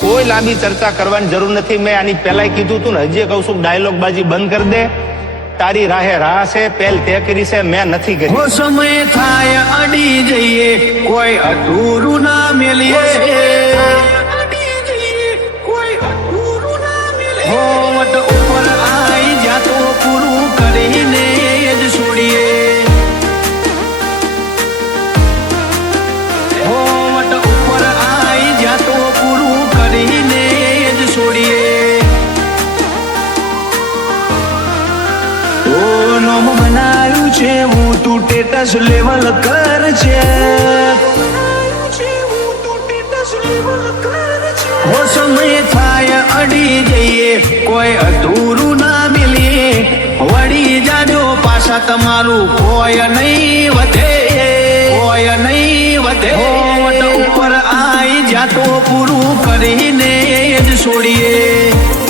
કોઈ લાંબી ચર્ચા કરવાની જરૂર નથી. મેં આની પહેલા કીધું તું ને હજી કહું છું ડાયલોગ બાજી બંધ કરી દે. તારી રાહે રાહ છે પહેલ તે કરી છે મેં નથી કરી. સમય થાય અડી જઈએ કોઈ અધૂરું ના મેલીએ. કોઈ અધૂરું ના આઈ છે, હું તું ટેટસ લેવલ કર છે. હો સમય થાય, અડી જઈએ, કોઈ અધૂરું ના મિલીએ વળી જાજો પાછા તમારું કોઈ નહીં વધે, કોઈ નહીં વધે. ઉપર આઈ જાતો પૂરું કરીને જ છોડીએ.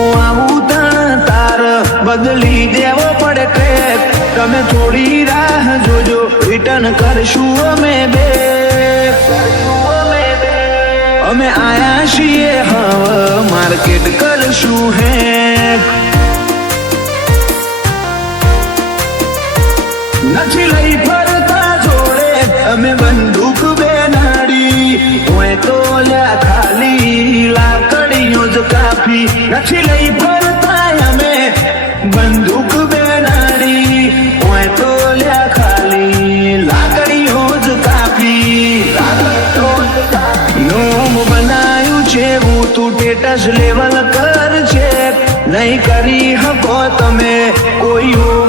તાર બદલી દેવો પડે ટ્રેક. તમે થોડી રાહ જોજો રિટર્ન કરશું અમે બે. અમે આયા છીએ, હવે માર્કેટ કરશું હે નથી લઈ ફરતા જોડે, અમે બંદૂક બેનાડી. હોય તો લ્યા ખાલી લાકડીઓ જ કાફી નથી લઈ તું ટેટસ લેવલ કર છે નહીં કરી હકો તમે કોઈ